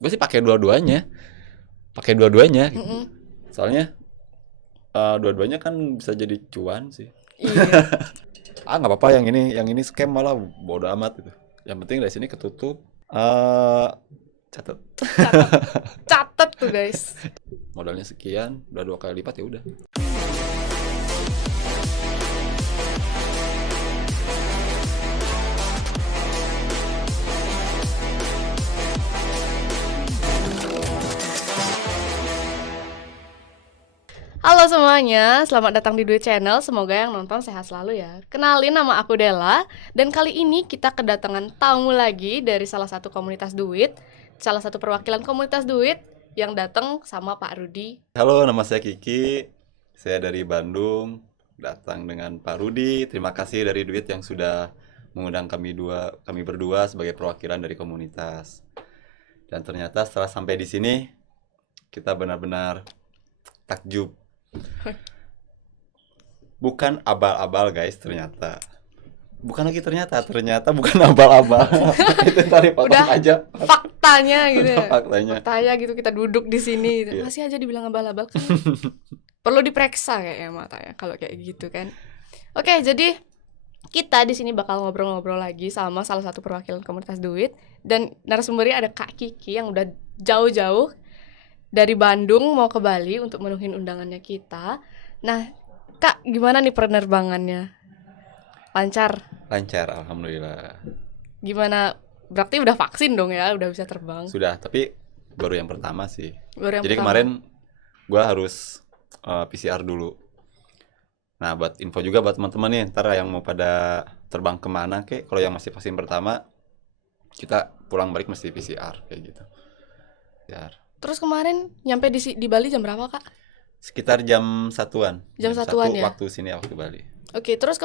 Gue sih pakai dua-duanya gitu. Mm-mm. Soalnya dua-duanya kan bisa jadi cuan sih. Iya. Nggak apa-apa, yang ini scam malah bodo amat gitu. Yang penting dari sini ketutup. Catat Catat. Catat tuh guys. modalnya sekian, udah 2 kali lipat ya udah. Halo semuanya, selamat datang di Duit Channel. Semoga yang nonton sehat selalu ya. Kenalin, nama aku Della. Dan kali ini kita kedatangan tamu lagi dari salah satu komunitas duit, salah satu perwakilan komunitas duit yang datang sama Pak Rudi. Halo, nama saya Kiki. Saya dari Bandung, datang dengan Pak Rudi. Terima kasih dari Duit yang sudah mengundang kami berdua sebagai perwakilan dari komunitas. Dan ternyata setelah sampai di sini, kita benar-benar takjub. Bukan abal-abal guys, ternyata. Bukan bukan abal-abal. Itu tadi potong Udah aja. faktanya gitu ya. Faktanya. Faktanya gitu, kita duduk di sini Iya. masih aja dibilang abal-abal kan. Perlu diperiksa kayaknya matanya kalau kayak gitu kan. Oke, jadi kita di sini bakal ngobrol-ngobrol lagi sama salah satu perwakilan komunitas duit, dan narasumbernya ada Kak Kiki yang udah jauh-jauh dari Bandung mau ke Bali untuk menuhin undangannya kita. Nah, Kak, gimana nih penerbangannya? Lancar? Lancar, alhamdulillah. Gimana? Berarti udah vaksin dong ya, udah bisa terbang. Sudah, tapi baru yang pertama sih. Baru yang Jadi pertama. kemarin gua harus PCR dulu. Nah, buat info juga buat teman-teman nih, ntar yang mau pada terbang kemana kek, kalau yang masih vaksin pertama, kita pulang balik mesti PCR kayak gitu. PCR. Terus kemarin nyampe di Bali jam berapa, Kak? Sekitar jam 1-an. Jam 1-an ya? Waktu sini, waktu Bali. Oke, terus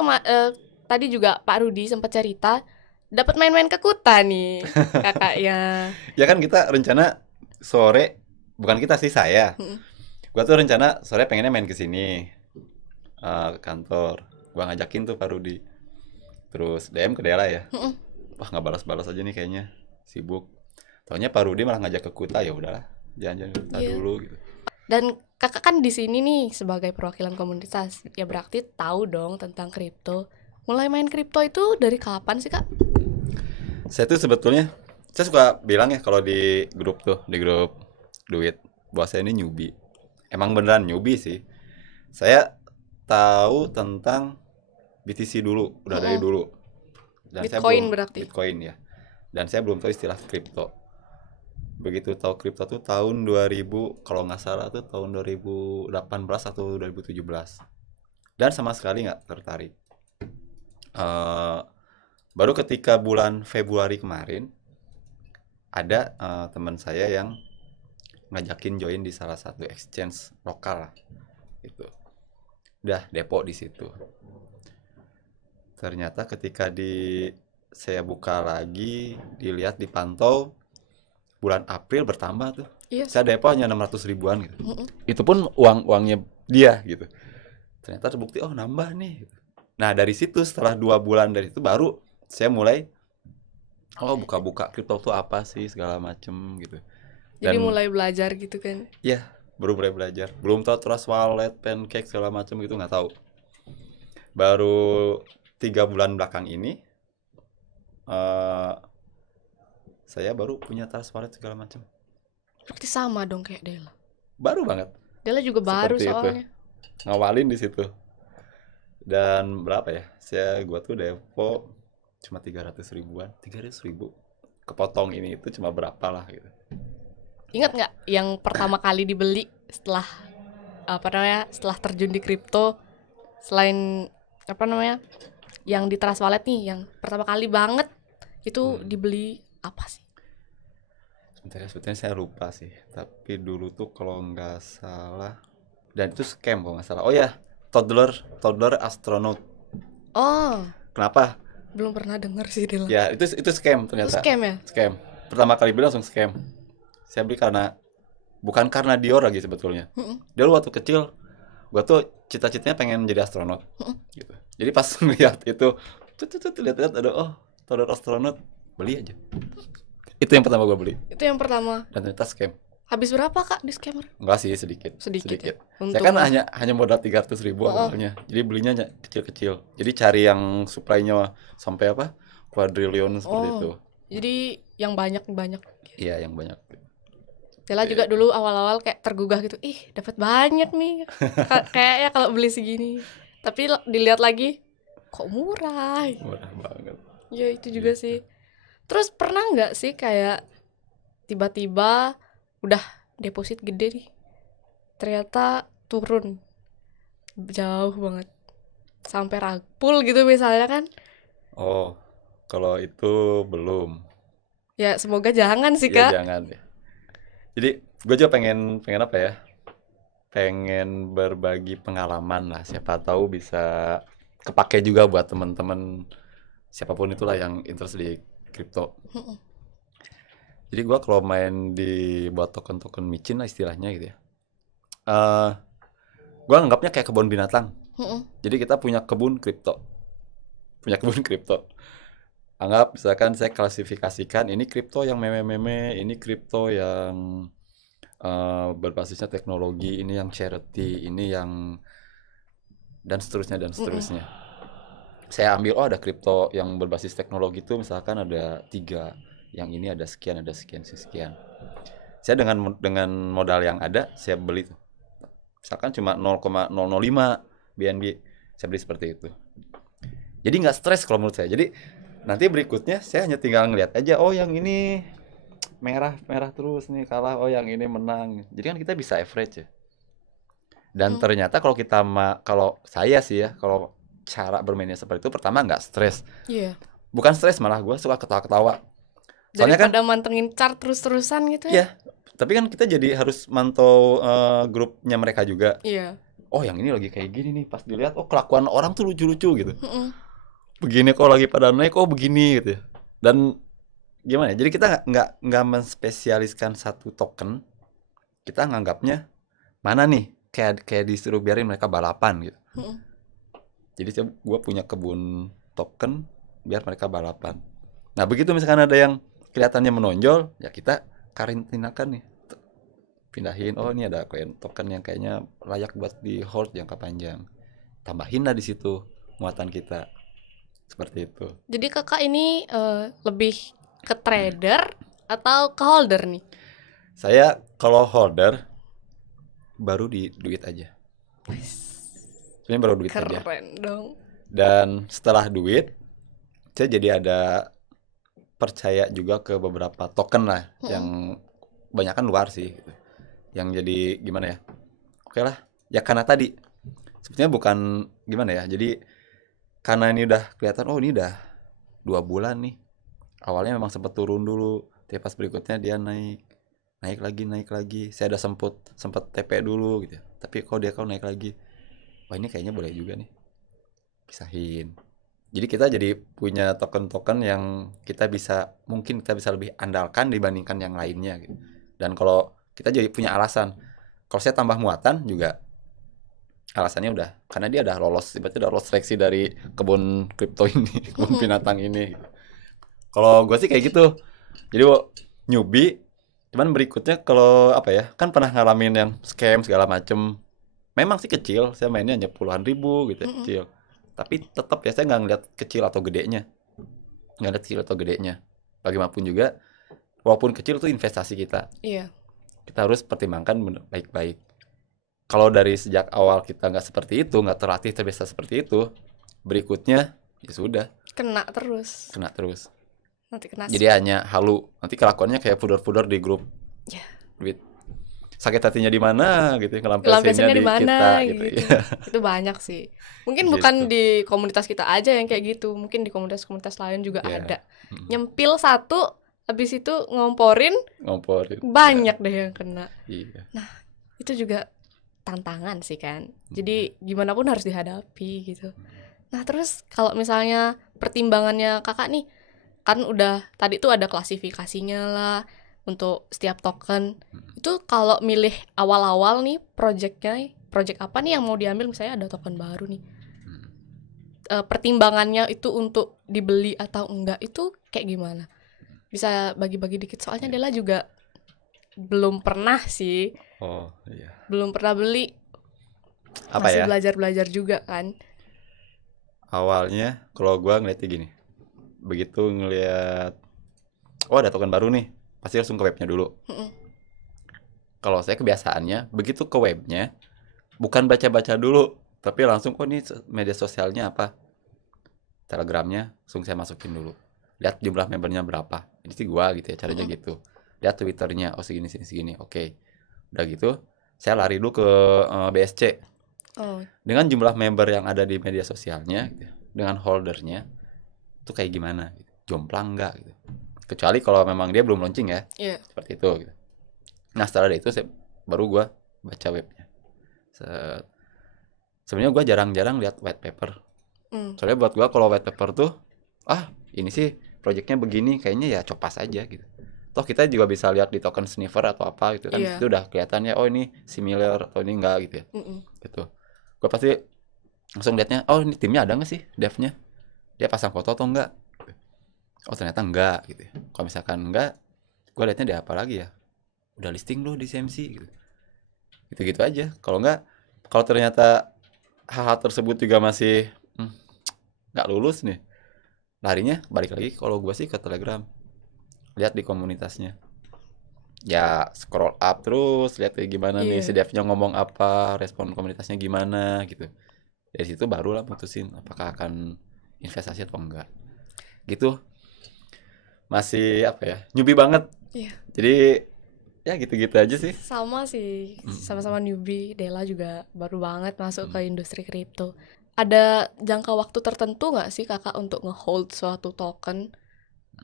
tadi juga Pak Rudi sempat cerita dapat main-main ke Kuta nih kakaknya. Ya kan kita rencana sore, bukan kita sih, saya. Mm-mm. Gua tuh rencana sore pengennya main ke sini, ke kantor. Gua ngajakin tuh Pak Rudi. Terus DM ke Dela ya. Mm-mm. Wah, nggak balas-balas aja nih kayaknya, sibuk. Taunya Pak Rudi malah ngajak ke Kuta, ya udahlah, jalan-jalan ke Kuta Iya. dulu gitu. Dan kakak kan di sini nih sebagai perwakilan komunitas, ya berarti tahu dong tentang kripto. Mulai main kripto itu dari kapan sih, Kak? Saya tuh sebetulnya, saya suka bilang ya kalau di grup duit, bahwa saya ini newbie. Emang beneran newbie sih. Saya tahu tentang BTC dulu, udah dari Mm-mm. dulu. Dan saya Bitcoin belum berarti. Bitcoin ya. Dan saya belum tahu istilah kripto. Begitu tahu kripto tuh tahun 2000, kalau nggak salah tuh tahun 2018 atau 2017. Dan sama sekali nggak tertarik. Baru ketika bulan Februari kemarin, ada teman saya yang ngajakin join di salah satu exchange lokal lah, gitu. Udah depo di situ. Ternyata ketika saya buka lagi, dilihat, dipantau, bulan April bertambah tuh. Iya. Saya depo hanya 600 ribuan gitu. Mm-mm. Itu pun uangnya dia gitu. Ternyata terbukti, oh nambah nih. Nah dari situ setelah 2 bulan dari itu baru saya mulai buka-buka kripto tuh apa sih segala macem gitu. Jadi Dan mulai belajar gitu kan. ya baru mulai belajar. Belum tahu Trust Wallet, Pancake segala macem gitu, nggak tahu. Baru 3 bulan belakang ini saya baru punya Trust Wallet segala macem. Berarti sama dong kayak Dela. Baru banget. Dela juga baru Seperti itu. soalnya. Ngawalin di situ. Dan berapa ya? Gua tuh depo cuma 300 ribuan, 300 ribu. Kepotong ini itu cuma berapa lah gitu. Ingat nggak yang pertama kali dibeli setelah setelah terjun di kripto, selain yang di Trust Wallet nih, yang pertama kali banget itu dibeli apa sih? Sebetulnya saya lupa sih. Tapi dulu tuh kalau nggak salah, dan itu scam kalau nggak salah. Oh ya, toddler astronaut. Oh, Kenapa? belum pernah denger sih Dela. Ya itu scam Itu ternyata. scam ya? Scam. Pertama kali beli langsung scam. Saya beli bukan karena Dior lagi sebetulnya. Mm-mm. Dulu waktu kecil, gua tuh cita-citanya pengen jadi astronot. Gitu. Jadi pas ngeliat itu, lihat-lihat ada toddler astronaut, beli aja. Itu yang pertama gue beli Itu yang pertama. dan ternyata scam. Habis berapa Kak di scammer? Enggak sih, sedikit. Sedikit ya. Saya kan Untunglah. hanya modal 300.000 Heeh. awalnya. Jadi belinya kecil-kecil. Jadi cari yang supply-nya sampai apa? Quadrillion seperti itu. Oh. Jadi yang banyak. Iya, yang banyak. Stella juga dulu awal-awal kayak tergugah gitu. Ih, dapat banyak nih. Kayaknya kalau beli segini. Tapi dilihat lagi kok murah. Murah banget. Ya itu juga Gitu. sih. Terus pernah nggak sih kayak tiba-tiba udah deposit gede nih, ternyata turun jauh banget sampai ragpul gitu misalnya kan? Oh, kalau itu belum. Ya semoga jangan sih Ya Kak. jangan ya. Jadi gue juga pengen pengen apa ya? Pengen berbagi pengalaman lah. Siapa tahu bisa kepake juga buat teman-teman siapapun itulah yang interest di kripto. Mm-mm. Jadi gua kalau main di buat token-token micin lah istilahnya gitu ya. Eh, gua anggapnya kayak kebun binatang. Mm-mm. Jadi kita punya kebun kripto, punya kebun kripto. Anggap misalkan saya klasifikasikan ini kripto yang meme-meme, ini kripto yang berbasisnya teknologi, ini yang charity, ini yang dan seterusnya dan Mm-mm. seterusnya. Saya ambil oh ada kripto yang berbasis teknologi itu misalkan ada 3, yang ini ada sekian sekian. Saya dengan modal yang ada saya beli tuh. Misalkan cuma 0,005 BNB, saya beli seperti itu. Jadi nggak stres kalau menurut saya. Jadi nanti berikutnya saya hanya tinggal ngeliat aja, oh yang ini merah merah terus nih kalah, oh yang ini menang. Jadi kan kita bisa average ya. Dan Mm. ternyata kalau saya sih ya, kalau cara bermainnya seperti itu pertama nggak stres. Iya. Bukan stres, malah gue suka ketawa-ketawa. Soalnya kan Daripada mantengin chart terus-terusan gitu ya? ya, tapi kan kita jadi harus mantau grupnya mereka juga. Iya. Oh yang ini lagi kayak gini nih, pas dilihat oh kelakuan orang tuh lucu-lucu gitu. Mm-mm. Begini kok lagi pada naik, oh begini gitu ya. Dan gimana ya? Jadi kita nggak menspesialiskan satu token, kita nganggapnya mana nih kayak kayak disuruh biarin mereka balapan gitu. Mm-mm. Jadi gue punya kebun token biar mereka balapan. Nah begitu misalkan ada yang kelihatannya menonjol, ya kita karantinakan nih, pindahin. Oh ini ada token yang kayaknya layak buat di hold jangka panjang. Tambahin lah di situ muatan kita. Seperti itu. Jadi kakak ini lebih ke trader atau ke holder nih? Saya kalau holder baru di duit aja. Ini baru duit aja. Keren dong. Dan setelah duit, saya jadi ada percaya juga ke beberapa token lah Mm-mm. yang banyak kan luar sih gitu. Yang jadi gimana ya? Oke lah, ya karena tadi sebetulnya bukan gimana ya. Jadi karena ini udah kelihatan oh ini udah 2 bulan nih. Awalnya memang sempat turun dulu, tapi pas berikutnya dia naik lagi. Saya udah sempat TP dulu gitu. Tapi kalau naik lagi, wah ini kayaknya boleh juga nih. Pisahin. Jadi kita jadi punya token-token yang mungkin kita bisa lebih andalkan dibandingkan yang lainnya gitu. Dan kalau kita jadi punya alasan, kalau saya tambah muatan juga alasannya udah karena dia udah lolos, tiba-tiba udah lolos seleksi dari kebun kripto ini, kebun binatang ini. Kalau gue sih kayak gitu. Jadi newbie, cuman berikutnya kalau apa ya, kan pernah ngalamin yang scam segala macem. Memang sih kecil, saya mainnya hanya puluhan ribu gitu ya, Mm-mm. kecil. Tapi tetap ya saya nggak ngeliat kecil atau gedenya, nggak ngeliat kecil atau gedenya. Bagaimanapun juga, walaupun kecil itu investasi kita. Iya. Kita harus pertimbangkan baik-baik. Kalau dari sejak awal kita nggak seperti itu, nggak terlatih terbiasa seperti itu, berikutnya ya sudah Kena terus. kena terus. Nanti kena Jadi hanya halu. Nanti kelakuannya kayak pudor-pudor di grup. Ya. Duit. Sakit hatinya di mana gitu, ngelampiasinnya Lampiasinnya di di mana kita gitu. gitu. Iya. Itu banyak sih. Mungkin Gitu. bukan di komunitas kita aja yang kayak gitu. Mungkin di komunitas-komunitas lain juga Iya. ada. Nyempil satu, habis itu ngomporin, Ngomporin. banyak deh yang kena. Iya. Itu juga tantangan sih kan. Jadi gimana pun harus dihadapi gitu. Nah terus kalau misalnya pertimbangannya kakak nih, kan udah tadi tuh ada klasifikasinya lah untuk setiap token. Itu kalau milih awal-awal nih project apa nih yang mau diambil, misalnya ada token baru nih. Pertimbangannya itu untuk dibeli atau enggak itu kayak gimana? bisa bagi-bagi dikit soalnya Dela juga belum pernah sih, Oh iya. belum pernah beli, Apa masih ya? belajar-belajar juga kan. Awalnya kalau gua ngeliatnya gini, begitu ngeliat, oh ada token baru nih, pasti langsung ke webnya dulu. Mm-mm. Kalau saya kebiasaannya, begitu ke webnya, bukan baca-baca dulu, tapi langsung, oh ini media sosialnya apa, telegramnya, langsung saya masukin dulu. Lihat jumlah membernya berapa. Ini sih gua gitu ya, caranya Mm-mm. gitu. Lihat Twitternya, oh segini, segini, segini, oke. Udah gitu, saya lari dulu ke BSC. Oh Dengan jumlah member yang ada di media sosialnya, gitu, dengan holdernya, itu kayak gimana? Gitu. Jomplang nggak? Gitu. Kecuali kalau memang dia belum launching ya, iya. seperti itu. Gitu. Nah setelah itu baru gua baca webnya. Sebenarnya gue jarang-jarang lihat white paper. Mm. Soalnya buat gue kalau white paper tuh, ini sih projectnya begini, kayaknya ya copas aja gitu. Toh kita juga bisa lihat di token sniffer atau apa gitu kan, di Iya. situ udah kelihatannya, oh ini similar atau ini enggak gitu ya. Mm-mm. Gitu. Gue pasti langsung lihatnya, oh ini timnya ada nggak sih devnya? Dia pasang foto atau enggak? Oh ternyata enggak gitu ya. Kalau misalkan enggak, gue lihatnya di apa lagi ya? Udah listing loh di CMC gitu. Gitu-gitu aja. Kalau enggak, kalau ternyata hal-hal tersebut juga masih nggak lulus nih, larinya balik lagi kalau gue sih ke Telegram, lihat di komunitasnya, ya scroll up terus lihat kayak gimana nih si Iya. devnya ngomong apa, respon komunitasnya gimana gitu. Dari situ barulah mutusin apakah akan investasi atau enggak gitu. Masih apa ya, newbie banget, Iya. jadi ya gitu-gitu aja sih. Sama sih, sama-sama newbie. Dela juga baru banget masuk ke Mm. industri kripto. Ada jangka waktu tertentu nggak sih kakak untuk nge-hold suatu token?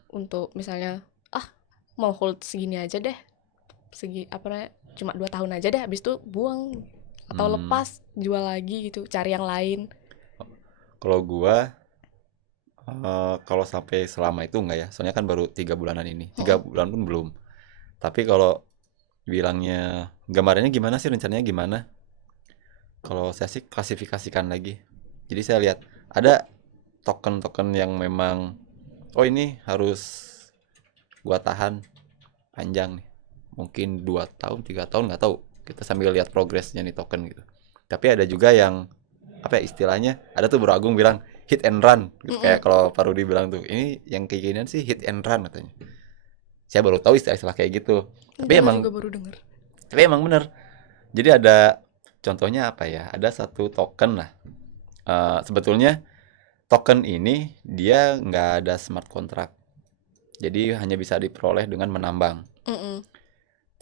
Untuk misalnya, mau hold segini aja deh, apa namanya, cuma 2 tahun aja deh, habis itu buang atau Hmm, lepas, jual lagi gitu, cari yang lain. kalau gua kalau sampai selama itu enggak ya, soalnya kan baru 3 bulanan ini, tiga Mm-mm. bulan pun belum. Tapi kalau bilangnya gambarannya gimana sih, rencananya gimana? Kalau saya sih klasifikasikan lagi. Jadi saya lihat ada token-token yang memang, oh ini harus gua tahan panjang nih. Mungkin 2 tahun, 3 tahun nggak tahu. Kita sambil lihat progresnya nih token gitu. Tapi ada juga yang apa ya istilahnya? Ada tuh Bro Agung bilang hit and run gitu. Mm-mm. Kayak kalau Pak Rudi bilang tuh, ini yang kayak ginian sih hit and run katanya. Saya baru tahu istilah-istilah kayak gitu. Tapi Dela emang juga baru denger. tapi emang bener. Jadi ada contohnya apa ya? Ada satu token lah. Sebetulnya token ini dia nggak ada smart contract. Jadi hanya bisa diperoleh dengan menambang. Mm-mm.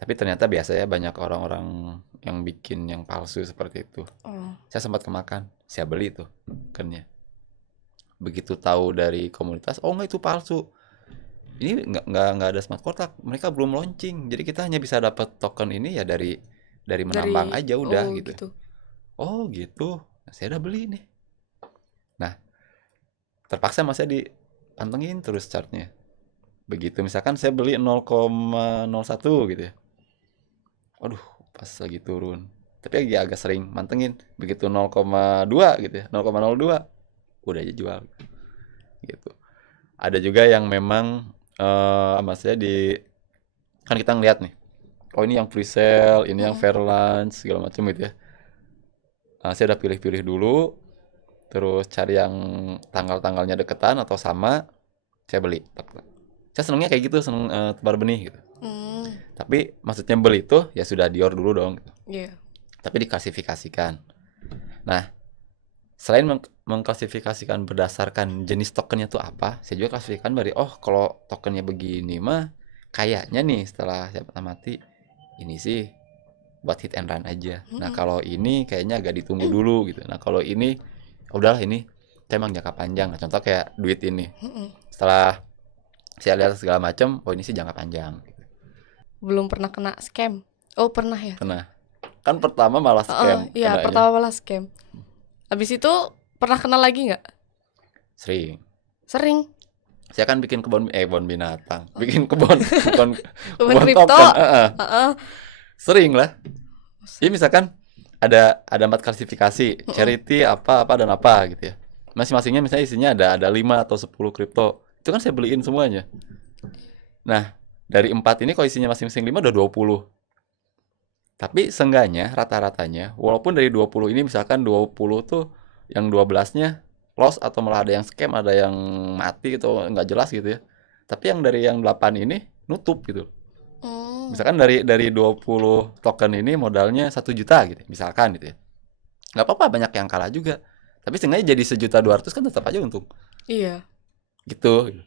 Tapi ternyata biasanya banyak orang-orang yang bikin yang palsu seperti itu. Oh. Saya sempat kemakan, saya beli tuh tokennya. Begitu tahu dari komunitas, oh nggak itu palsu. Ini nggak ada smart contract, mereka belum launching. Jadi kita hanya bisa dapat token ini ya dari menambang Dari aja udah oh gitu. gitu. Oh gitu, nah, saya udah beli nih. Nah terpaksa mas saya dipantengin terus chartnya. Begitu misalkan saya beli 0,01 gitu ya. Waduh, pas lagi turun. Tapi lagi agak sering mantengin. Begitu 0,2 gitu ya, 0,02 udah aja jual gitu. Ada juga yang memang maksudnya kan kita ngeliat nih. Oh ini yang pre-sale, ini yang Mm-mm. fair lunch segala macam gitu ya. Saya udah pilih-pilih dulu, terus cari yang tanggal-tanggalnya deketan atau sama, saya beli. Saya senengnya kayak gitu, seneng tebar benih gitu. Mm. Tapi maksudnya beli itu ya sudah dior dulu dong. Gitu. Iya. Tapi diklasifikasikan. Nah, selain mengklasifikasikan berdasarkan jenis tokennya tuh apa, saya juga klasifikasikan dari kalau tokennya begini mah kayaknya nih setelah saya amati ini sih buat hit and run aja. Nah, Mm-mm. kalau ini kayaknya agak ditunggu dulu gitu. Nah, kalau ini udahlah ini saya emang jangka panjang. Nah, contoh kayak duit ini. Mm-mm. Setelah saya lihat segala macam, oh ini sih jangka panjang. Belum pernah kena scam. Oh pernah ya. Pernah. Kan pertama malah scam Iya, kenanya. pertama malah scam. Habis itu pernah kena lagi nggak? Sering. Sering. Saya kan bikin kebun binatang, bikin kebun Kebun kebun kripto. token, Heeh. sering lah. Jadi misalkan ada 4 klasifikasi, Mm-mm. charity apa apa dan apa gitu ya. Masing-masingnya misalnya isinya ada 5 atau 10 kripto. Itu kan saya beliin semuanya. Nah, dari 4 ini kalau isinya masing-masing 5 udah 20. Tapi seenggaknya rata-ratanya, walaupun dari 20 ini misalkan 20 tuh yang 12-nya loss atau malah ada yang scam, ada yang mati atau nggak jelas gitu ya. Tapi yang dari yang 8 ini nutup gitu. Hmm. Misalkan dari 20 token ini modalnya 1 juta gitu, misalkan gitu ya. Nggak apa-apa banyak yang kalah juga. Tapi seenggaknya jadi 1.200.000 kan tetap aja untung. Iya. Gitu.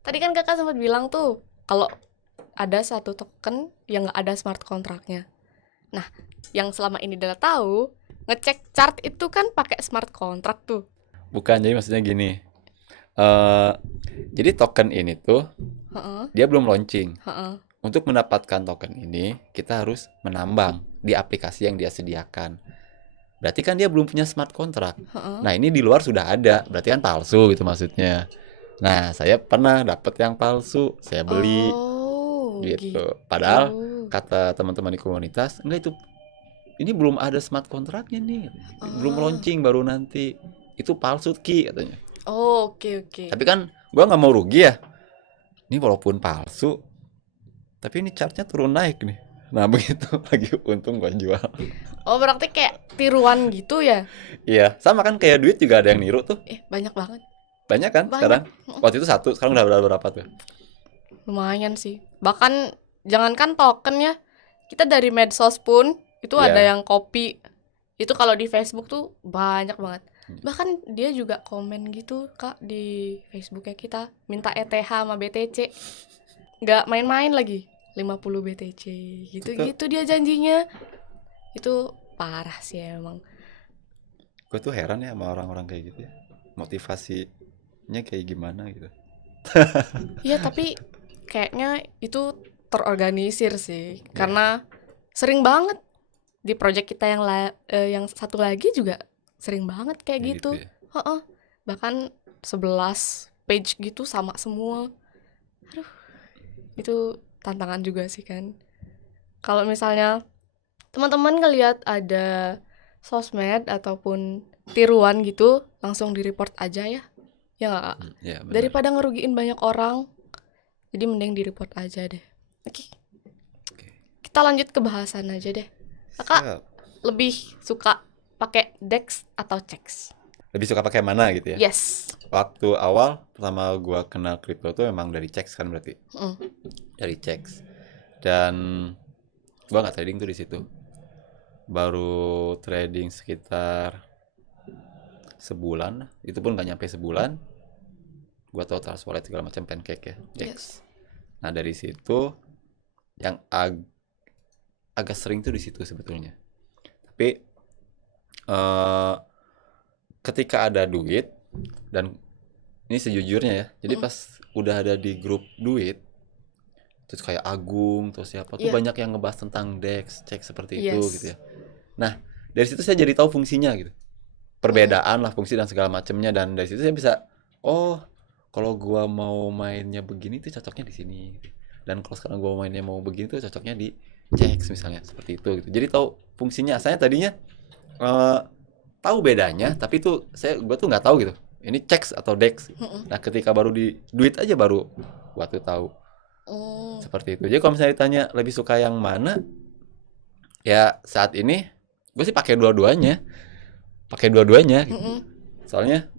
Tadi kan kakak sempat bilang tuh kalau ada satu token yang nggak ada smart kontraknya. Nah, yang selama ini Dela tahu, ngecek chart itu kan pakai smart kontrak tuh. Bukan, jadi maksudnya gini. eh jadi token ini tuh Heeh, dia belum launching. heeh. Untuk mendapatkan token ini, kita harus menambang di aplikasi yang dia sediakan. Berarti kan dia belum punya smart contract. Heeh. Nah, ini di luar sudah ada, berarti kan palsu gitu maksudnya. Nah, saya pernah dapat yang palsu, saya beli Oh, gitu. gitu. Padahal kata teman-teman di komunitas, enggak itu ini belum ada smart kontraknya nih. Belum Ah. launching baru nanti. Itu palsu Ki katanya. Oh, oke oke. Tapi kan gua nggak mau rugi ya. Ini walaupun palsu, tapi ini chartnya turun naik nih. Nah begitu lagi untung gua jual. Oh, berarti kayak tiruan gitu ya? Iya, sama kan kayak duit juga ada yang niru tuh. Banyak banget. Banyak kan Banyak. sekarang? Waktu itu satu, sekarang udah berapa tuh? Lumayan sih. Bahkan jangankan token ya, kita dari medsos pun itu ada Iya. yang copy. Itu kalau di Facebook tuh banyak banget. Bahkan dia juga komen gitu, Kak, di Facebooknya kita, minta ETH sama BTC. Nggak main-main lagi. 50 BTC. Itu Gitu-gitu dia janjinya. Itu parah sih emang. gue tuh heran ya sama orang-orang kayak gitu ya. Motivasinya kayak gimana gitu. Iya, tapi kayaknya itu terorganisir sih. Karena sering banget di project kita yang satu lagi juga sering banget kayak Kayak gitu gitu. ya. Heeh. Bahkan 11 page gitu sama semua. Itu tantangan juga sih kan. Kalau misalnya teman-teman ngelihat ada sosmed ataupun tiruan gitu, langsung di-report aja ya. Ya nggak, Kak? Ya benar. Daripada ngerugiin banyak orang, jadi mending di-report aja deh. Oke, kita lanjut ke bahasan aja deh. Kakak Siap. lebih suka pakai DEX atau CEX? Lebih suka pakai mana gitu ya? Yes. Waktu awal pertama gua kenal kripto tuh emang dari checks kan berarti. Mm. Dari checks. Dan gua nggak trading tuh di situ. Baru trading sekitar sebulan, itu pun nggak nyampe sebulan. Gua tahu Trust Wallet segala macam pancake ya, DEX. Yes. Nah dari situ yang agak sering tuh di situ sebetulnya. Tapi eh, ketika ada duit dan ini sejujurnya ya, jadi pas udah ada di grup duit, terus kayak Agung atau siapa tuh Iya. banyak yang ngebahas tentang DEX, cek seperti itu Yes. gitu ya. Nah dari situ saya jadi tahu fungsinya gitu, perbedaan lah fungsi dan segala macamnya, dan dari situ saya bisa, oh kalau gua mau mainnya begini tuh cocoknya di sini gitu. Dan kalau sekarang gua mainnya mau begini tuh cocoknya di cek misalnya seperti itu gitu. Jadi tahu fungsinya. Saya tadinya eh, tahu bedanya, tapi tuh gua tuh nggak tahu gitu. Ini cek atau dex. Nah ketika baru di duit aja baru gua tuh tahu Mm. seperti itu. Jadi kalau misalnya ditanya lebih suka yang mana, ya saat ini gue sih pakai dua-duanya, gitu. Mm-mm. Soalnya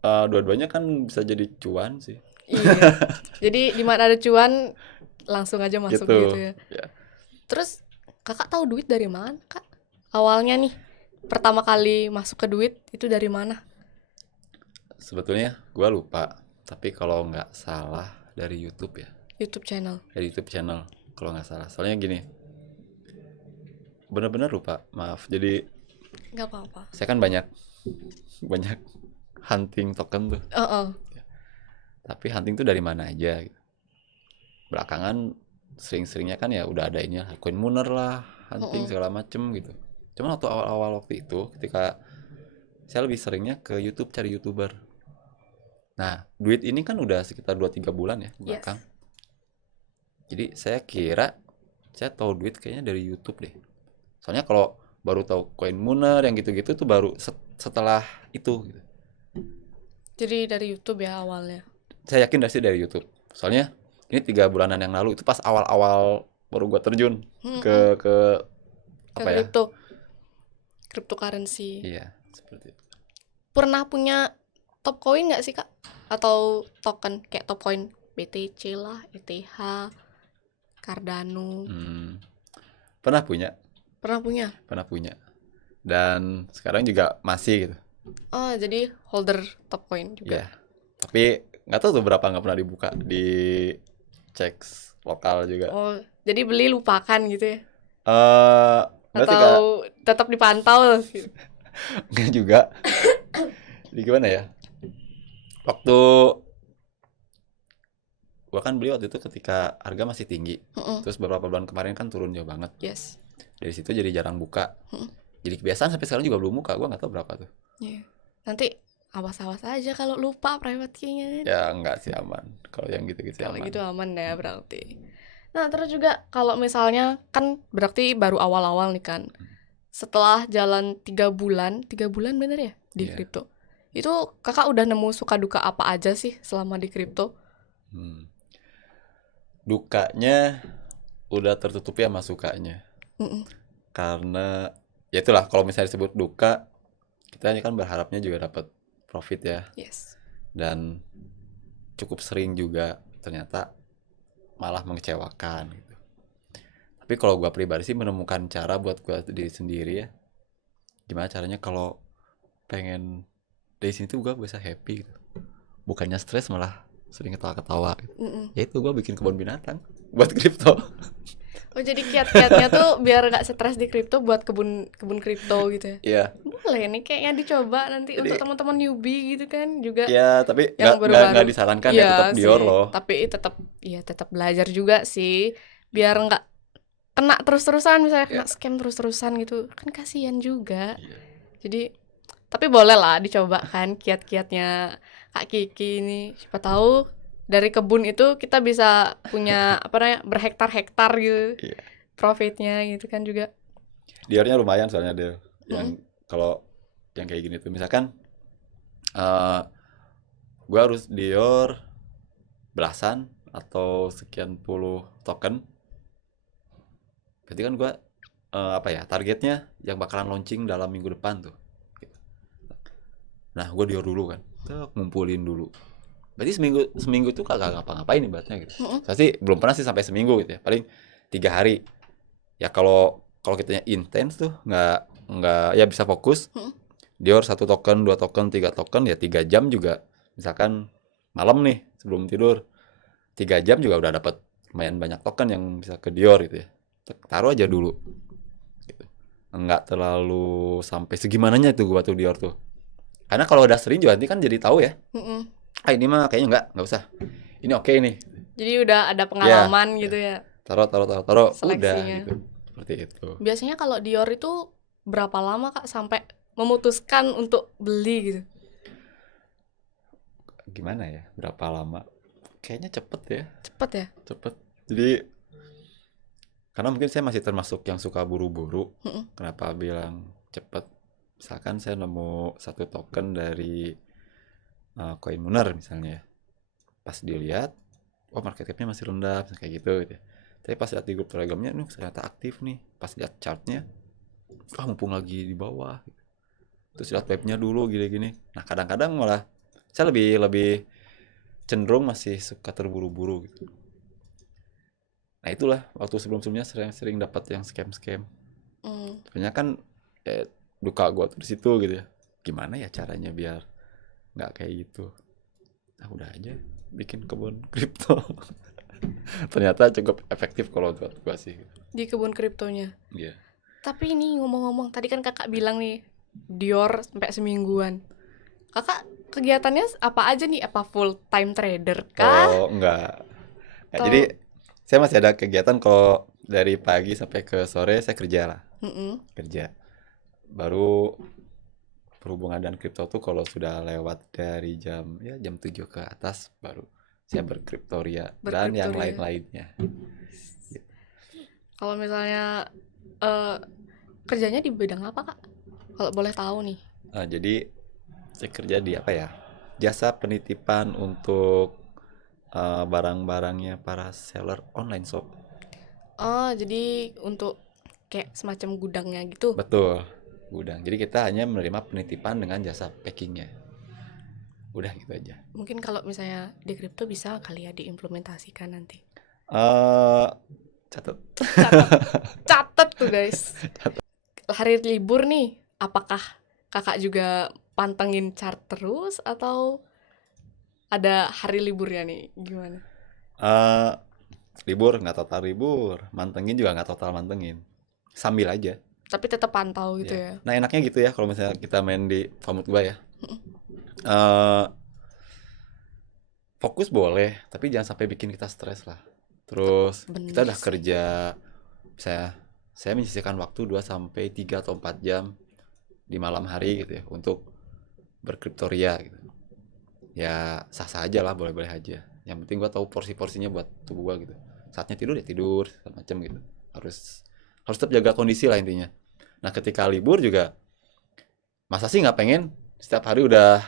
dua-duanya kan bisa jadi cuan sih. Iya. Jadi di mana ada cuan langsung aja masuk Gitu. gitu ya. Ya. Terus kakak tahu duit dari mana, Kak? Awalnya nih, pertama kali masuk ke duit itu dari mana? Sebetulnya gue lupa, tapi kalau nggak salah dari YouTube ya, YouTube channel. dari YouTube channel kalau nggak salah. Soalnya gini, benar-benar lupa, maaf. Jadi Gak apa-apa. saya kan banyak hunting token tuh, tapi hunting tuh dari mana aja gitu. Belakangan sering-seringnya kan ya udah ada ini lah, Coin Mooner lah, hunting segala macem gitu. Cuman waktu awal-awal waktu itu, ketika saya lebih seringnya ke YouTube cari YouTuber. Nah, duit ini kan udah sekitar 2-3 bulan ya belakang. Yes. Jadi saya kira saya tahu duit kayaknya dari YouTube deh. Soalnya kalau baru tahu Coin Mooner yang gitu-gitu tuh baru setelah itu gitu. Jadi dari YouTube ya awalnya. Saya yakin dari YouTube. Soalnya Ini 3 bulanan yang lalu, itu pas awal-awal baru gua terjun Mm-mm. ke Ke apa ya? cryptocurrency. Iya, seperti itu. Pernah punya top coin nggak sih Kak? Atau token kayak top coin BTC lah, ETH, Cardano. Pernah punya, Pernah punya? pernah punya. Dan sekarang juga masih gitu. Oh, jadi holder top coin juga. Iya. Tapi nggak tahu tuh berapa, nggak pernah dibuka di cek lokal juga. Oh, jadi beli lupakan gitu ya? Enggak sih Kak, Atau tetap dipantau gitu? enggak juga. Jadi gimana ya? Waktu gua kan beli waktu itu ketika harga masih tinggi. Mm-mm. Terus beberapa bulan kemarin kan turun jauh banget. Yes. Dari situ jadi jarang buka. Mm-mm. Jadi kebiasaan sampai sekarang juga belum buka. Gua nggak tahu berapa tuh. Iya. Nanti awas-awas aja kalau lupa private key-nya kan. Ya enggak sih, aman. Kalau yang gitu-gitu Kalau aman. gitu aman ya berarti. Nah, terus juga kalau misalnya kan berarti baru awal-awal nih kan. Setelah jalan 3 bulan bener ya di Iya. kripto. Itu kakak udah nemu suka duka apa aja sih selama di kripto? Hmm. Dukanya udah tertutupi sama sukanya. Mm-mm. Karena ya itulah, kalau misalnya disebut duka, kita kan berharapnya juga dapat profit ya. Yes. Dan cukup sering juga ternyata malah mengecewakan gitu. Tapi kalau gua pribadi sih menemukan cara buat gua diri sendiri ya. Gimana caranya kalau pengen dari sini tuh gua bisa happy gitu. Bukannya stres, malah sering ketawa-ketawa gitu. Mm-mm. Ya itu gua bikin kebun binatang buat kripto. Oh, jadi kiat-kiatnya tuh biar nggak stres di kripto buat kebun kripto gitu ya? Iya. Boleh nih kayaknya dicoba nanti untuk Jadi teman-teman newbie gitu kan juga ya, tapi yang nggak baru-baru. disarankan ya, Iya tetap Dior sih, loh. tapi tetap belajar juga sih biar nggak kena terus-terusan, misalnya Ya. kena scam terus-terusan gitu kan kasihan juga. Iya. Jadi tapi boleh lah dicoba kan kiat-kiatnya Kak Kiki ini, siapa tahu dari kebun itu kita bisa punya apa namanya berhektar-hektar gitu Iya. profitnya gitu kan juga. Diornya lumayan soalnya Del. Yang kalau yang kayak gini tuh misalkan gue harus Dior belasan atau sekian puluh token, berarti kan gue apa ya, targetnya yang bakalan launching dalam minggu depan tuh gitu. Nah gue Dior dulu kan, tuh ngumpulin dulu, berarti seminggu tuh kagak ngapa-ngapain ibaratnya gitu. Saya sih belum pernah sih sampai seminggu gitu ya, paling 3 hari ya. Kalau kitanya intens tuh nggak ya bisa fokus. Dior 1 token, 2 token, 3 token ya 3 jam juga. Misalkan malam nih sebelum tidur, 3 jam juga udah dapat lumayan banyak token yang bisa ke Dior gitu ya. Taruh aja dulu. Gitu. Nggak terlalu sampai segimananya tuh gua tuh Dior tuh. Karena kalau udah sering juga nanti kan jadi tahu ya. Ini mah kayaknya nggak usah. Ini oke nih. Jadi udah ada Ya, pengalaman gitu ya taruh, udah seleksinya. gitu. Seperti itu. Biasanya kalau Dior itu berapa lama Kak sampai memutuskan untuk beli gitu? Gimana ya? Berapa lama? Kayaknya cepet ya. Cepet ya? Cepet. Jadi karena mungkin saya masih termasuk yang suka buru-buru. Kenapa bilang cepet? Misalkan saya nemu 1 token dari koin Lunar misalnya ya. Pas dilihat, oh market cap-nya masih rendah, kayak gitu ya. Tapi pas lihat di grup telegramnya, ternyata aktif nih. Pas lihat chartnya, mumpung lagi di bawah. Terus lihat webnya dulu gini-gini. Nah kadang-kadang malah saya lebih cenderung masih suka terburu-buru gitu. Nah itulah waktu sebelum-sebelumnya sering dapat yang scam-scam. Sebenarnya kan duka gue tuh di situ gitu ya. Gimana ya caranya biar nggak kayak gitu? Nah udah aja bikin kebun kripto. Ternyata cukup efektif kalau buat gue sih. Di kebun kriptonya. Iya. Tapi ini ngomong-ngomong, tadi kan kakak bilang nih Dior sampai semingguan. Kakak kegiatannya apa aja nih? Apa full time trader kah? Oh enggak. Jadi saya masih ada kegiatan kalau dari pagi sampai ke sore saya kerja lah. Kerja. Baru berhubungan dengan kripto tuh kalau sudah lewat dari jam 7 ke atas baru saya berkriptoria dan yang lain-lainnya. Kalau misalnya kerjanya di bidang apa Kak? Kalau boleh tahu nih. Jadi saya kerja di apa ya? Jasa penitipan untuk barang-barangnya para seller online shop. Oh, jadi untuk kayak semacam gudangnya gitu. Betul, gudang. Jadi kita hanya menerima penitipan dengan jasa packingnya. Udah gitu aja. Mungkin kalau misalnya di kripto bisa kali ya diimplementasikan nanti. eh Catat. Catat, catat tuh guys. Hari libur nih, apakah kakak juga pantengin chart terus atau ada hari liburnya nih? Gimana? eh Libur nggak total libur, mantengin juga nggak total mantengin. Sambil aja. Tapi tetap pantau gitu Ya. ya. Nah enaknya gitu ya kalau misalnya kita main di Famut gua ya. eh Fokus boleh, tapi jangan sampai bikin kita stres lah. Terus kita Bener udah sih. kerja, saya menyisihkan waktu 2 sampai 3 atau 4 jam di malam hari gitu ya untuk berkriptoria gitu. Ya sah-sah aja lah, boleh-boleh aja. Yang penting gua tahu porsi-porsinya buat tubuh gua gitu. Saatnya tidur ya tidur, segala macam gitu. Harus harus tetap jaga kondisi lah intinya. Nah, ketika libur juga masa sih nggak pengen setiap hari udah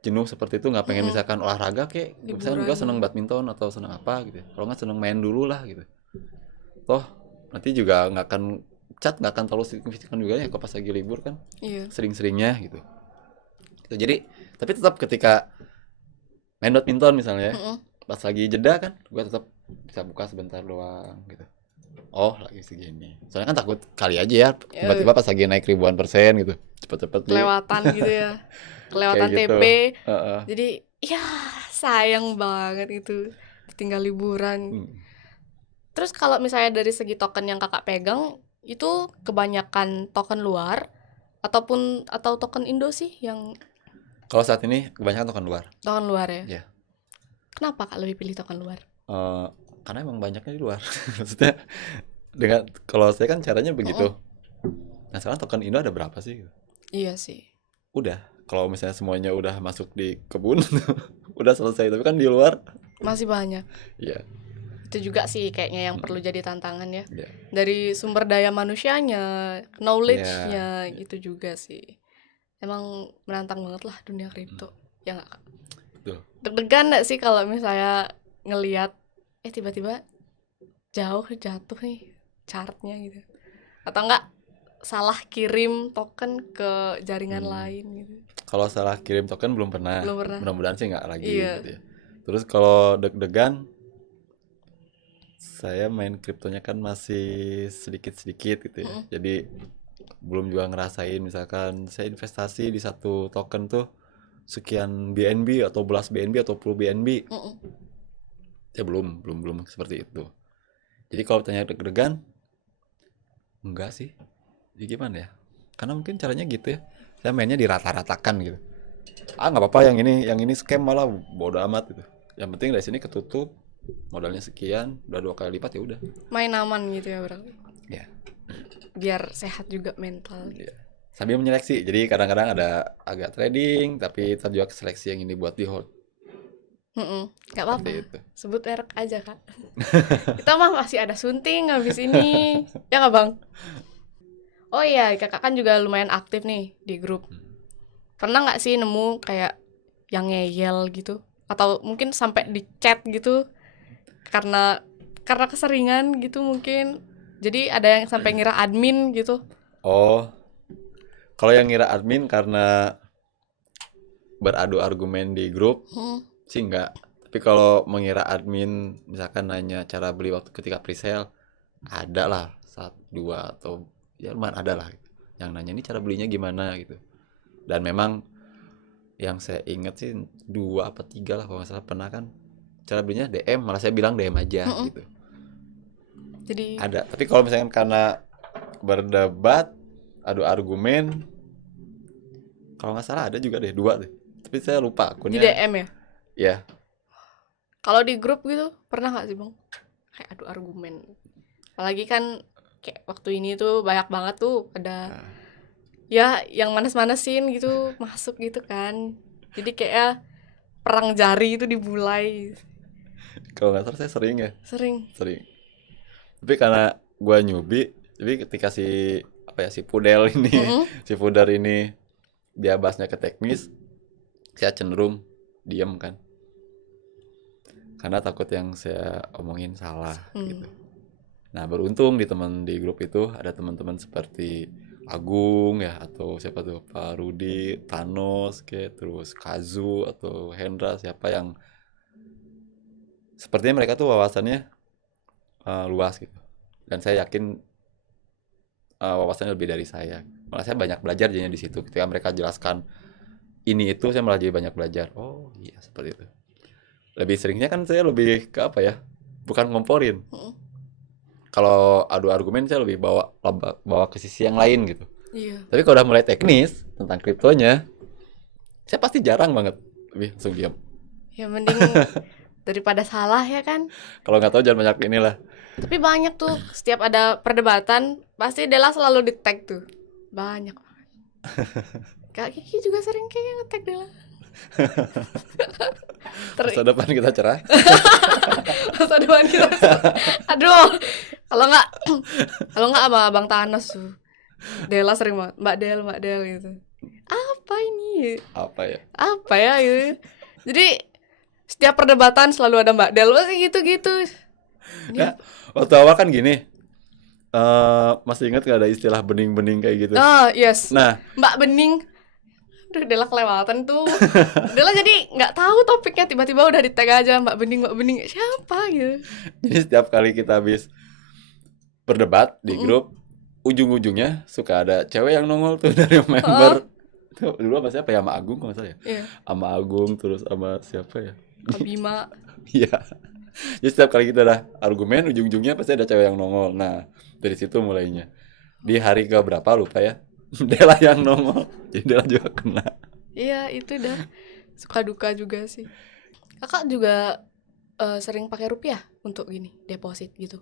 jenuh seperti itu, nggak pengen Mm-mm. misalkan olahraga kayak misalkan gue Liburan. seneng badminton atau seneng apa gitu, kalau nggak seneng main dulu lah gitu, toh nanti juga nggak akan terlalu signifikan juga ya kalau pas lagi libur kan, Iya. sering-seringnya gitu. Jadi tapi tetap ketika main badminton misalnya Mm-mm. pas lagi jeda kan gue tetap bisa buka sebentar doang gitu. Oh lagi segini, soalnya kan takut kali aja ya tiba-tiba pas lagi naik ribuan persen gitu, cepet-cepet di Kelewatan gitu ya. kayak Kelewatan gitu. TP. Heeh. Jadi ya sayang banget itu tinggal liburan. Hmm. Terus kalau misalnya dari segi token yang kakak pegang itu kebanyakan token luar atau token Indo sih yang Kalau saat ini kebanyakan token luar. token luar ya? Ya. Kenapa kak lebih pilih token luar? Eh, karena emang banyaknya di luar. Maksudnya dengan kalau saya kan caranya begitu. Nah sekarang token Indo ada berapa sih? Iya sih. Udah. Kalau misalnya semuanya udah masuk di kebun, udah selesai. Tapi kan di luar, Masih banyak. ya, Itu juga sih kayaknya yang perlu jadi tantangan ya. ya, Dari sumber daya manusianya, ya, knowledge-nya gitu juga sih. Emang menantang banget lah dunia kripto. Ya nggak Kak? betul. Deg-degan nggak sih kalau misalnya ngelihat tiba-tiba jatuh nih chartnya gitu. Atau enggak salah kirim token ke jaringan Hmm. lain gitu. Kalau salah kirim token belum pernah. Belum pernah. Mudah-mudahan sih nggak lagi Iya. gitu ya. Terus kalau deg-degan, saya main kriptonya kan masih sedikit-sedikit gitu ya. Jadi belum juga ngerasain misalkan saya investasi di satu token tuh sekian BNB atau belas BNB atau 10 BNB. Mm-mm. Ya belum seperti itu. Jadi kalau tanya deg-degan, enggak sih. Jadi gimana ya? Karena mungkin caranya gitu ya. Saya mainnya dirata-ratakan gitu. Ah nggak apa-apa yang ini scam malah bodo amat gitu. Yang penting dari sini ketutup modalnya sekian, udah 2 kali lipat ya udah. Main aman gitu ya berarti. Ya. Biar sehat juga mental. Iya. Sambil menyeleksi. Jadi kadang-kadang ada agak trading, tapi ntar juga seleksi yang ini buat di hold. Gak apa-apa. Seperti itu. Sebut merek aja kak. Kita mah masih ada sunting habis ini. Ya nggak bang? Oh iya, kakak kan juga lumayan aktif nih di grup. Pernah nggak sih nemu kayak yang ngeyel gitu? Atau mungkin sampai di chat gitu karena keseringan gitu mungkin. Jadi ada yang sampai ngira admin gitu. Oh, kalau yang ngira admin karena beradu argumen di grup sih enggak. Tapi kalau mengira admin misalkan nanya cara beli waktu ketika presale, ada lah 1, 2 atau ya lumayan ada lah gitu. Yang nanya ini cara belinya gimana gitu. Dan memang yang saya ingat sih 2 apa 3 lah kalau nggak salah pernah kan cara belinya DM, malah saya bilang DM aja gitu. Jadi Ada. Tapi kalau misalkan karena berdebat, adu argumen, kalau nggak salah ada juga deh 2 deh. Tapi saya lupa di akunnya. DM ya. Ya, Kalau di grup gitu pernah nggak sih bang? Kayak adu argumen. Apalagi kan kayak waktu ini tuh banyak banget tuh ada ya yang manas-manasin gitu masuk gitu kan. Jadi kayak perang jari itu dimulai. kalau nggak salah saya sering ya, Sering. sering. Tapi karena gua newbie, jadi ketika si Pudel ini, si Pudar ini dia bahasnya ke teknis, saya cenderung diam kan. karena takut yang saya omongin salah gitu. Hmm. Nah, beruntung di grup itu ada teman-teman seperti Agung ya, atau siapa tuh, Pak Rudi, Thanos, kayak terus Kazu atau Hendra, siapa yang sepertinya mereka tuh wawasannya luas gitu. Dan saya yakin wawasannya lebih dari saya. Malah saya banyak belajar jadinya di situ. Ketika mereka jelaskan ini itu, saya malah jadi banyak belajar. Oh iya, seperti itu. Lebih seringnya kan saya lebih ke apa ya? Bukan ngomporin. Mm. Kalau adu argumen saya lebih bawa ke sisi yang lain gitu. Iya. Tapi kalau udah mulai teknis tentang kriptonya, saya pasti jarang banget lebih langsung diam. Ya mending daripada salah ya kan. Kalau nggak tahu jangan banyak inilah. Tapi banyak tuh, setiap ada perdebatan pasti Dela selalu di-tag tuh. Banyak. Kak Kiki juga sering kayak nge-tag Dela. Masa depan kita cerah. Masa depan kita. Aduh. Kalau nggak sama Bang Thanos tuh. Dela sering banget, Mbak Del gitu. Apa ini? Apa ya? Gitu. Jadi setiap perdebatan selalu ada Mbak Del pasti gitu-gitu. Ya, waktu awal kan gini. Masih ingat gak ada istilah bening-bening kayak gitu? Oh, yes. Nah, Mbak Bening. Aduh, Dela kelewatan tuh. Dela jadi nggak tahu topiknya, tiba-tiba udah di tag aja Mbak Bening. Siapa gitu. jadi setiap kali kita habis berdebat di grup, ujung-ujungnya suka ada cewek yang nongol tuh dari member. Tuh, dulu apa siapa ya, sama Agung kalau nggak salah ya? Iya. Sama Agung, terus sama siapa ya? Kak Bima. Iya. Jadi setiap kali kita ada argumen, ujung-ujungnya pasti ada cewek yang nongol. Nah, dari situ mulainya. Di hari ke berapa lupa ya. Dela yang nongol. Jadi Dela juga kena. Iya, itu dah suka duka juga sih. Kakak juga sering pakai rupiah untuk gini, deposit gitu.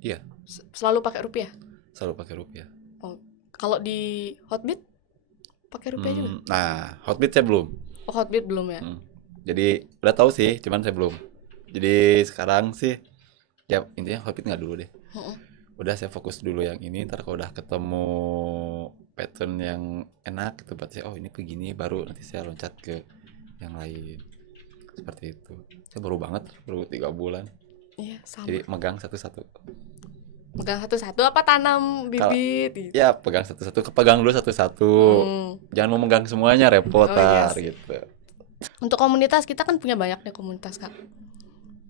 Iya, Selalu pakai rupiah. selalu pakai rupiah. Oh, kalau di Hotbit pakai rupiah juga. Nah, Hotbit saya belum. Oh, Hotbit belum ya. Jadi udah tahu sih, cuman saya belum. Jadi sekarang sih ya intinya Hotbit nggak dulu deh. Udah saya fokus dulu yang ini, ntar kalau udah ketemu pattern yang enak gitu buat saya, oh ini begini, baru nanti saya loncat ke yang lain. Seperti itu. Saya baru 3 bulan. Iya, sama. Jadi megang satu-satu. Megang satu-satu apa tanam bibit gitu. Ya pegang satu-satu, kepegang dulu satu-satu. Jangan mau megang semuanya, repot gitu. Untuk komunitas kita kan punya banyak nih komunitas, Kak.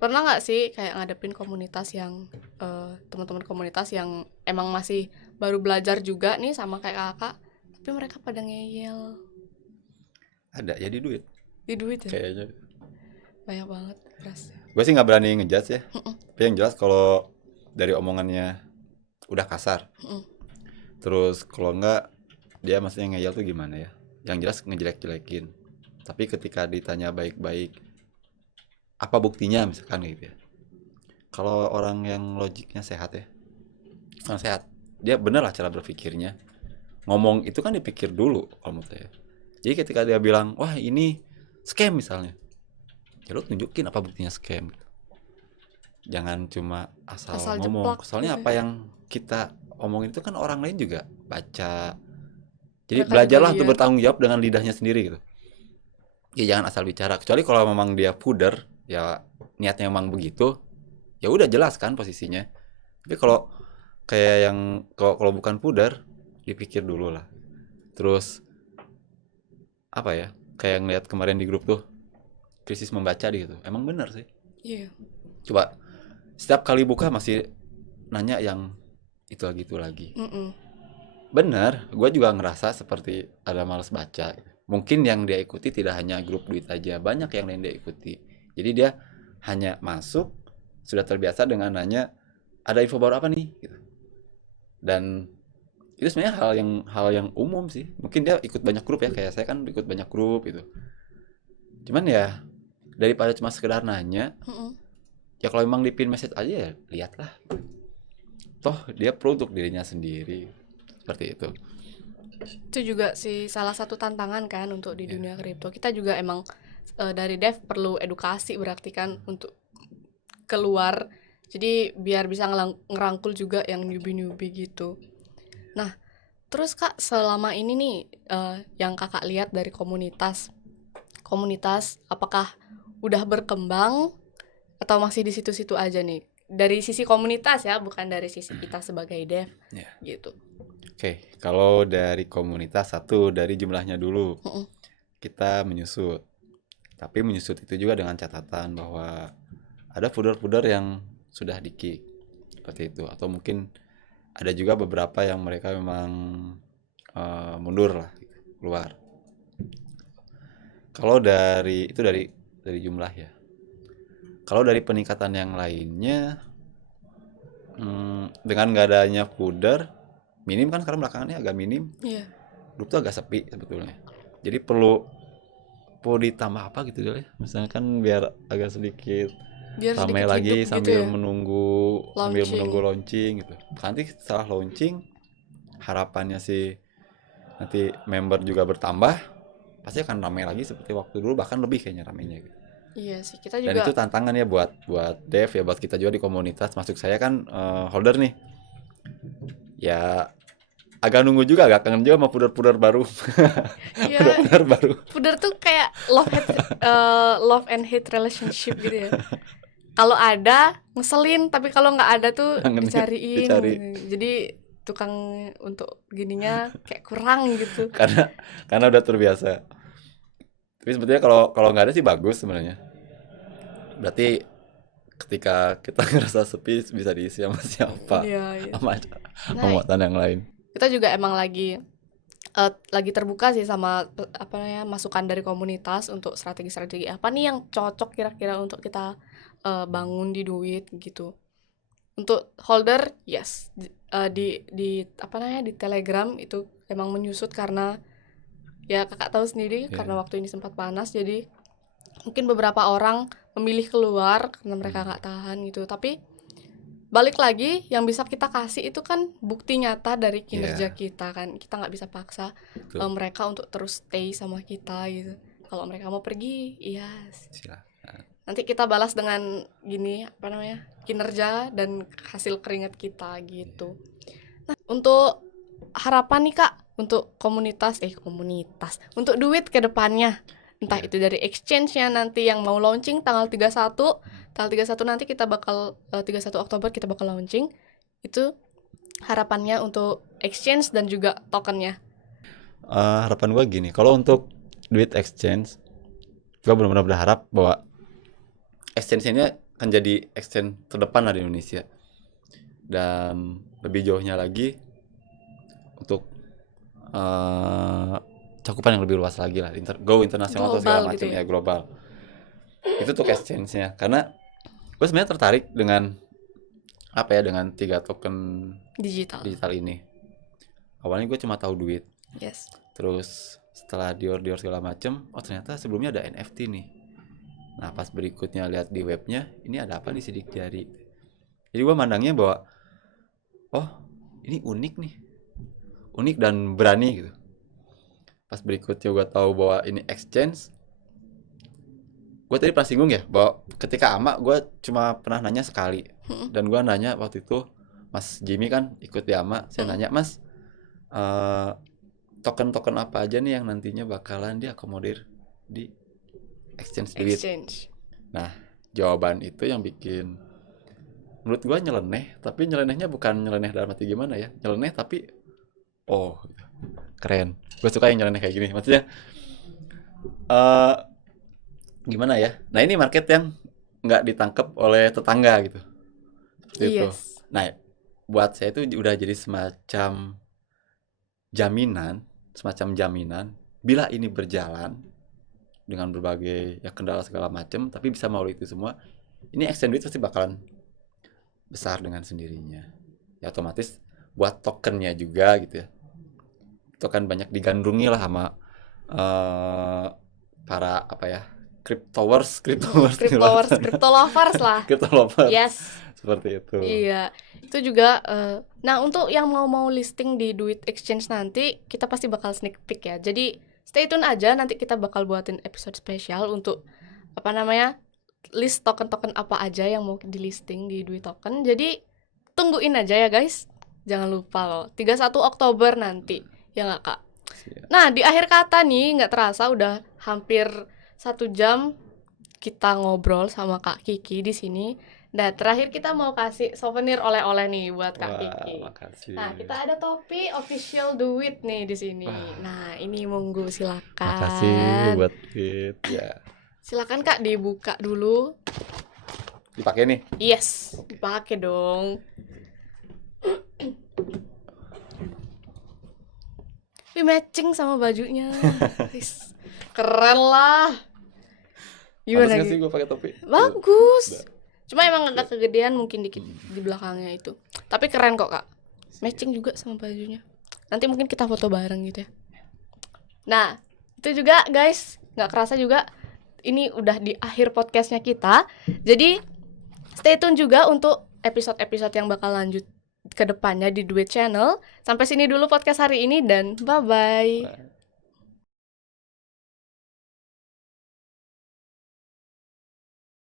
Pernah nggak sih kayak ngadepin komunitas yang teman-teman komunitas yang emang masih baru belajar juga nih sama kayak kakak, tapi mereka pada ngeyel? Ada ya, di duit Ya? kayaknya. Banyak banget, keras. Gue sih nggak berani ngejudge ya. Tapi yang jelas kalau dari omongannya udah kasar, terus kalau nggak dia maksudnya ngeyel tuh gimana ya? Yang jelas ngejelek-jelekin. Tapi ketika ditanya baik-baik, apa buktinya misalkan gitu ya. Kalau orang yang logiknya sehat ya, orang sehat, dia bener lah cara berpikirnya. Ngomong itu kan dipikir dulu kalau menurut saya. Jadi ketika dia bilang, wah ini scam misalnya, ya lu tunjukin apa buktinya scam. Jangan cuma asal ngomong. Soalnya apa yang kita omongin itu kan orang lain juga baca. Jadi belajarlah untuk bertanggung jawab dengan lidahnya sendiri gitu. Ya jangan asal bicara. Kecuali kalau memang dia pudar, ya niatnya memang begitu, ya udah jelas kan posisinya. Tapi kalau kayak yang kalau bukan pudar, dipikir dulu lah. Terus apa ya? Kayak ngeliat kemarin di grup tuh, krisis membaca gitu. Emang benar sih. Iya. Coba setiap kali buka masih nanya yang itu lagi. Bener, gue juga ngerasa seperti ada malas baca. Mungkin yang dia ikuti tidak hanya grup duit aja, banyak yang lain dia ikuti. Jadi dia hanya masuk, sudah terbiasa dengan nanya, ada info baru apa nih? Gitu. Dan itu sebenarnya hal yang umum sih. Mungkin dia ikut banyak grup ya, kayak saya kan ikut banyak grup gitu. Cuman ya daripada cuma sekedar nanya, ya kalau memang di pin message aja ya lihatlah. Toh dia pro untuk dirinya sendiri. Seperti itu. Itu juga sih salah satu tantangan kan untuk di dunia kripto. Kita juga emang dari dev perlu edukasi berarti kan untuk keluar. Jadi biar bisa ngerangkul juga yang newbie gitu. Nah, terus Kak selama ini nih yang Kakak lihat dari komunitas apakah udah berkembang Atau masih di situ-situ aja nih? Dari sisi komunitas ya, bukan dari sisi kita sebagai dev Ya. gitu. Oke, kalau dari komunitas satu dari jumlahnya dulu Mm-mm. kita menyusut. Tapi menyusut itu juga dengan catatan bahwa ada fooder-fooder yang sudah di-kick seperti itu, atau mungkin ada juga beberapa yang mereka memang mundur lah gitu, keluar. Kalau dari itu dari jumlah ya. Kalau dari peningkatan yang lainnya, dengan nggak adanya fooder minim kan sekarang belakangan ini agak minim, Iya. grup tuh agak sepi sebetulnya. Jadi perlu ditambah apa gitu ya, misalkan biar agak sedikit Biar ramai sedikit lagi hidup gitu sambil ya. menunggu Launching. launching gitu. Nanti setelah launching harapannya sih nanti member juga bertambah, pasti akan ramai lagi seperti waktu dulu, bahkan lebih kayaknya ramainya gitu. Iya sih, kita Dan itu juga tantangan ya buat dev ya, buat kita juga di komunitas. Masuk saya kan holder nih, ya agak nunggu juga, agak kangen juga sama pudar-pudar baru. ya Pudar-pudar baru Pudar tuh kayak love and hate relationship gitu ya. Kalau ada ngeselin, tapi kalau nggak ada tuh kangennya dicariin. dicari. Jadi tukang untuk gininya kayak kurang gitu. Karena udah terbiasa. Tapi sebetulnya kalau kalau nggak ada sih bagus sebenarnya. Berarti ketika kita ngerasa sepi bisa diisi sama siapa, Iya, iya. sama Nah, muatan yang lain. kita juga emang lagi terbuka sih sama apa namanya masukan dari komunitas untuk strategi-strategi apa nih yang cocok kira-kira untuk kita bangun di Duit gitu. Untuk holder, yes, di apa namanya di Telegram itu emang menyusut karena ya kakak tahu sendiri karena Iya. waktu ini sempat panas, jadi mungkin beberapa orang memilih keluar karena mereka nggak tahan gitu. Tapi balik lagi yang bisa kita kasih itu kan bukti nyata dari kinerja Iya, kita kan. Kita nggak bisa paksa betul. mereka untuk terus stay sama kita gitu. Kalau mereka mau pergi, iya. Silakan. Nanti kita balas dengan gini apa namanya kinerja dan hasil keringat kita gitu. Nah, untuk harapan nih kak untuk komunitas untuk Duit ke depannya, entah Iya. itu dari exchange-nya nanti yang mau launching tanggal 31 nanti kita bakal 31 Oktober kita bakal launching. Itu harapannya untuk exchange dan juga tokennya. Harapan gue gini, kalau untuk duit exchange, gue benar-benar berharap bahwa exchange ini akan jadi exchange terdepan lah di Indonesia. Dan lebih jauhnya lagi untuk cakupan yang lebih luas lagi lah, go internasional atau segala Global macam gitu ya, ya. global. Itu untuk exchange-nya. Karena gue sebenarnya tertarik dengan apa ya, dengan 3 token Digital. digital ini. Awalnya gue cuma tahu duit, Yes. terus setelah Dior segala macem, oh ternyata sebelumnya ada NFT nih. Nah pas berikutnya lihat di webnya, ini ada apa nih sidik jari. Jadi gue mandangnya bahwa oh ini unik nih, unik dan berani gitu. Pas berikutnya gue tahu bahwa ini exchange, gue tadi pernah singgung ya bahwa ketika ama gue cuma pernah nanya sekali, dan gue nanya waktu itu Mas Jimmy kan ikut di ama, saya nanya Mas, token-token apa aja nih yang nantinya bakalan diakomodir di exchange duit. Exchange. Nah, jawaban itu yang bikin menurut gua nyeleneh, tapi nyelenehnya bukan nyeleneh dalam arti gimana ya, nyeleneh tapi oh keren. Gue suka yang nyeleneh kayak gini, maksudnya eh gimana ya, nah ini market yang nggak ditangkap oleh tetangga gitu, seperti itu. Yes. Nah, buat saya itu udah jadi semacam jaminan bila ini berjalan dengan berbagai ya kendala segala macam, tapi bisa melalui itu semua, ini exchange duit pasti bakalan besar dengan sendirinya. Ya otomatis buat tokennya juga gitu ya, itu kan banyak digandrungi lah sama para apa ya, crypto lovers Crypto lovers lah. crypto lovers Yes. seperti itu. Iya. Itu juga nah untuk yang mau listing di Duit Exchange nanti kita pasti bakal sneak peek ya. Jadi stay tune aja, nanti kita bakal buatin episode spesial untuk apa namanya list token-token apa aja yang mau di listing di Duit Token. Jadi tungguin aja ya guys. Jangan lupa loh 31 Oktober nanti. Ya nggak kak? Siap. Nah di akhir kata nih nggak terasa udah hampir 1 jam kita ngobrol sama Kak Kiki di sini. Dan terakhir kita mau kasih souvenir oleh-oleh nih buat Kak Wah, Kiki. makasih. Nah, kita ada topi official Duit nih di sini. Wah. Nah, ini monggo silakan. Makasih buat Fit. Ya, Silakan Kak dibuka dulu. dipakai nih. Yes, dipakai dong. Wih, matching sama bajunya. Wis, keren lah. Pantes Gimana nggak sih gitu? gue pakai topi? Bagus. Udah. Cuma emang agak kegedean mungkin dikit di belakangnya itu. Tapi keren kok, Kak. Matching juga sama bajunya. Nanti mungkin kita foto bareng gitu ya. Nah, itu juga guys, nggak kerasa juga ini udah di akhir podcastnya kita. Jadi stay tune juga untuk episode-episode yang bakal lanjut ke depannya di Duit Channel. Sampai sini dulu podcast hari ini dan bye-bye. Nah.